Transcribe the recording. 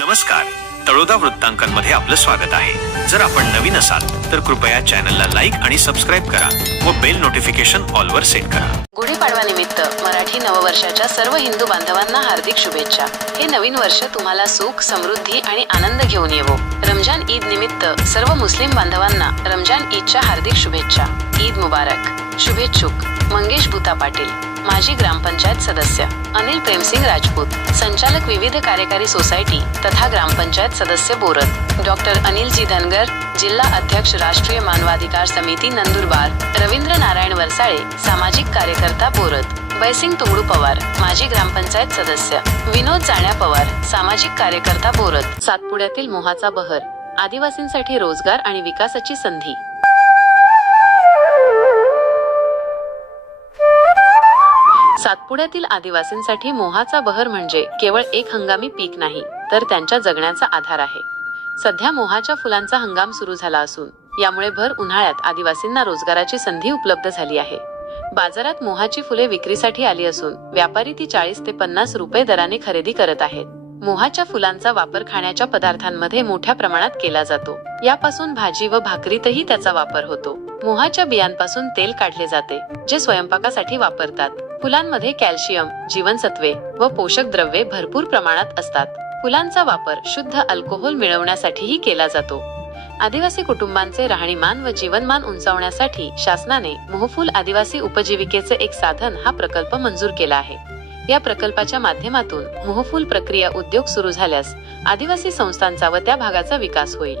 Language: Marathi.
नमस्कार. तळोदा वृत्तांकनमध्ये आपलं स्वागत आहे. जर आपण नवीन असाल तर कृपया चॅनलला लाईक आणि सबस्क्राईब करा व बेल नोटिफिकेशन ऑलवर सेट करा. गुढीपाडवा निमित्त मराठी नववर्षाच्या सर्व हिंदू बांधवांना हार्दिक शुभेच्छा. हे नवीन वर्ष तुम्हाला सुख समृद्धी आणि आनंद घेऊन येवो. रमजान ईद निमित्त सर्व मुस्लिम बांधवांना रमजान ईदच्या हार्दिक शुभेच्छा. ईद मुबारक. शुभेच्छुक मंगेश भूता पाटील माजी ग्रामपंचायत सदस्य. अनिल प्रेमसिंग राजपूत. संचालक विविध कार्यकारी सोसायटी तथा ग्रामपंचायत सदस्य बोरत डॉक्टर अनिलजी धनगर जिल्हा अध्यक्ष राष्ट्रीय मानवाधिकार समिती नंदुरबार रवींद्र नारायण वरसाळे सामाजिक कार्यकर्ता बोरत बैसिंग तुंगडू पवार माजी ग्रामपंचायत सदस्य. विनोद जाण्या पवार सामाजिक कार्यकर्ता बोरत सातपुड्यातील मोहाचा बहर. आदिवासींसाठी रोजगार आणि विकासाची संधी. सातपुड्यातील आदिवासींसाठी मोहाचा बहर म्हणजे केवळ एक हंगामी पीक नाही तर त्यांच्या जगण्याचा आधार आहे. सध्या मोहाच्या फुलांचा हंगाम सुरू झाला असून यामुळे भर उन्हाळ्यात आदिवासींना रोजगाराची संधी उपलब्ध झाली आहे. बाजारात मोहाची फुले विक्रीसाठी आली असून व्यापारी ती चाळीस ते पन्नास रुपये दराने खरेदी करत आहेत. मोहाच्या फुलांचा वापर खाण्याच्या पदार्थांमध्ये मोठ्या प्रमाणात केला जातो. यापासून भाजी व भाकरीतही त्याचा वापर होतो. मोहाच्या बियांपासून तेल काढले जाते जे स्वयंपाकासाठी वापरतात. फुलांमध्ये कॅल्शियम जीवनसत्वे व पोषक द्रव्ये भरपूर प्रमाणात असतात. फुलांचा वापर शुद्ध अल्कोहोल मिळवण्यासाठीही केला जातो. आदिवासी कुटुंबांचे राहणीमान व जीवनमान उंचावण्यासाठी शासनाने मोहफूल आदिवासी उपजीविकेचे एक साधन हा प्रकल्प मंजूर केला आहे. या प्रकल्पाच्या माध्यमातून मोहफूल प्रक्रिया उद्योग सुरू झाल्यास आदिवासी संस्थांचा व त्या भागाचा विकास होईल.